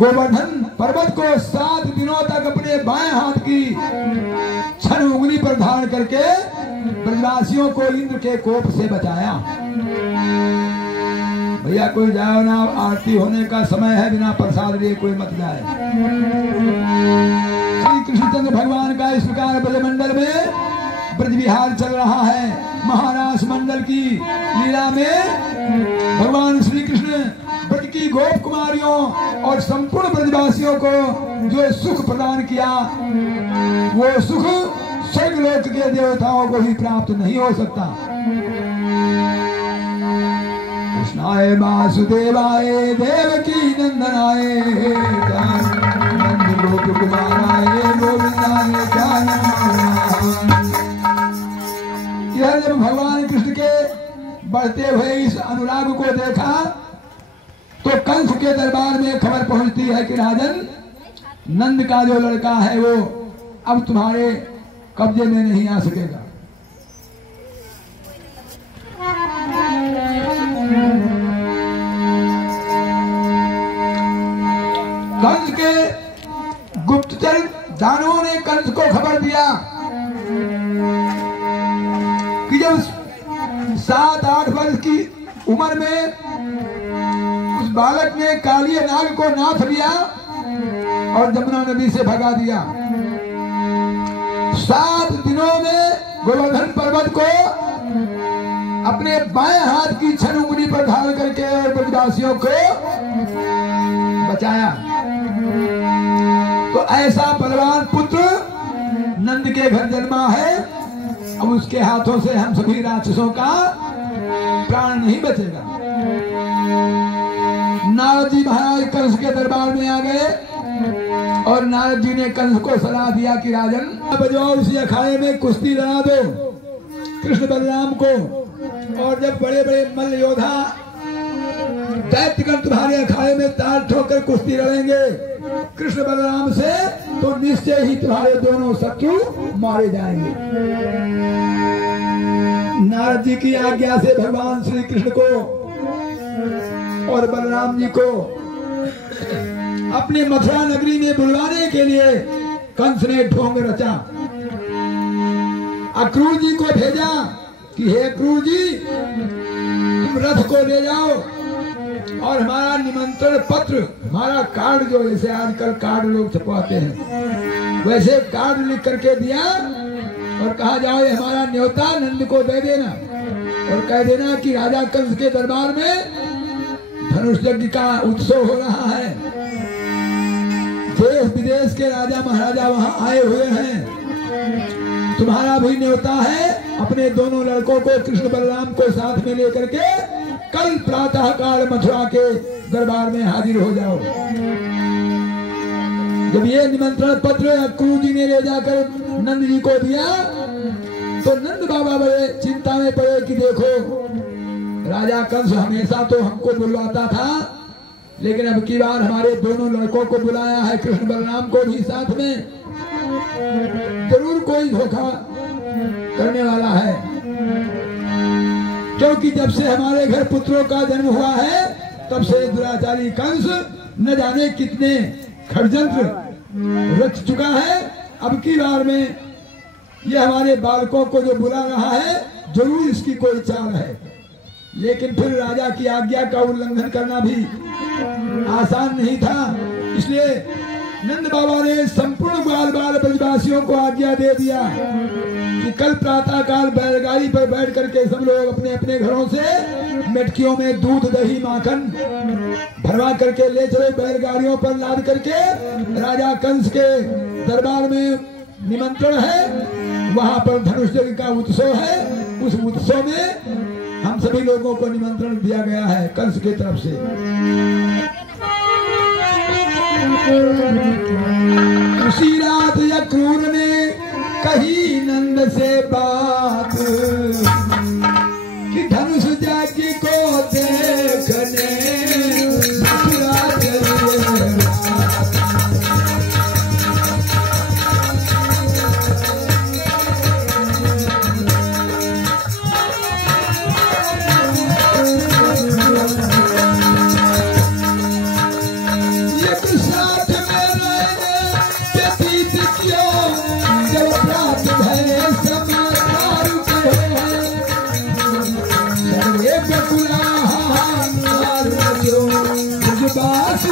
गोवर्धन पर्वत को 7 दिनों तक अपने बाएं हाथ की छन उंगली पर धारण करके ब्रजवासियों को इंद्र के कोप से बचाया। भैया कोई जाओ ना, आरती होने का समय है, बिना प्रसाद लिए कोई मत जाए। श्री कृष्णचंद्र भगवान का इस प्रकार ब्रजमंडल में ब्रज विहार चल रहा है। महाराज मंडल की लीला में भगवान श्री कृष्ण ब्रज की गोप कुमारियों और संपूर्ण ब्रजवासियों को जो सुख प्रदान किया, वो सुख स्वर्ग लोक के देवताओं को भी प्राप्त नहीं हो सकता। कृष्णाय वासुदेवाय देवकी नंदनाय नंद गोप कुमाराय गोविंदाय यह जब भगवान कृष्ण के बढ़ते हुए इस अनुराग को देखा तो कंस के दरबार में खबर पहुंचती है कि राजन, नंद का जो लड़का है वो अब तुम्हारे कब्जे में नहीं आ सकेगा। कंस के गुप्तचर दानवों ने कंस को खबर दिया कि जब 7-8 वर्ष की उम्र में उस बालक ने कालिया नाग को नाथ लिया और जमुना नदी से भगा दिया। 7 दिनों में गोवर्धन पर्वत को अपने बाएं हाथ की छन उंगली पर धारण करके और ब्रजवासियों को बचाया। तो ऐसा बलवान पुत्र नंद के घर जन्मा है। अब उसके हाथों से हम सभी राक्षसों का प्राण नहीं बचेगा। नारद जी महाराज कंस के दरबार में आ गए और नारद जी ने कंस को सलाह दिया कि राजन, बजाओ उसी अखाड़े में कुश्ती लड़ा दो कृष्ण बलराम को, और जब बड़े बड़े मल्ल योद्धा दैत्यगण तुम्हारे अखाड़े में ताल ठोकर कुश्ती लड़ेंगे कृष्ण बलराम से, तो निश्चय ही तुम्हारे दोनों शत्रु मारे जाएंगे। नारद जी की आज्ञा से भगवान श्री कृष्ण को और बलराम जी को अपने मथुरा नगरी में बुलवाने के लिए कंस ने ढोंग रचा। अक्रूर जी को भेजा कि हे अक्रूर जी, तुम रथ को ले जाओ और हमारा निमंत्रण पत्र, हमारा कार्ड, जो जैसे आजकल कार्ड लोग छपवाते हैं वैसे कार्ड लिख करके दिया और कहा जाओ ये हमारा न्योता नंद को दे देना और कह देना कि राजा कंस के दरबार में धनुष यज्ञ का उत्सव हो रहा है। देश विदेश के राजा महाराजा वहां आए हुए हैं। तुम्हारा भी न्योता है, अपने दोनों लड़कों को कृष्ण बलराम को साथ में लेकर के कल प्रातः काल मथुरा के दरबार में हाजिर हो जाओ। जब ये निमंत्रण पत्र अक्रूर जी ने ले जाकर नंद जी को दिया तो नंद बाबा बड़े चिंता में पड़े कि देखो, राजा कंस हमेशा तो हमको बुलवाता था, लेकिन अब की बार हमारे दोनों लड़कों को बुलाया है, कृष्ण बलराम को भी साथ में, जरूर कोई धोखा करने वाला है। क्योंकि जब से हमारे घर पुत्रों का जन्म हुआ है तब से दुराचारी कंस न जाने कितने षड्यंत्र रच चुका है। अब की बार में ये हमारे बालकों को जो बुला रहा है, जरूर इसकी कोई चाल है। लेकिन फिर राजा की आज्ञा का उल्लंघन करना भी आसान नहीं था, इसलिए नंद बाबा ने संपूर्ण बाल बाल ब्रजवासियों को आज्ञा दे दिया कि कल प्रातः काल बैलगाड़ी पर बैठ करके सब लोग अपने अपने घरों से मटकियों में दूध दही माखन भरवा करके ले चलो, बैलगाड़ियों पर लाद करके राजा कंस के दरबार में निमंत्रण है, वहां पर धनुष यज्ञ का उत्सव है। उस उत्सव में हम सभी लोगों को निमंत्रण दिया गया है कंस की तरफ से। उसी रात अक्रूर ने कही नंद से बात कि धनुष यज्ञ को देखने बासी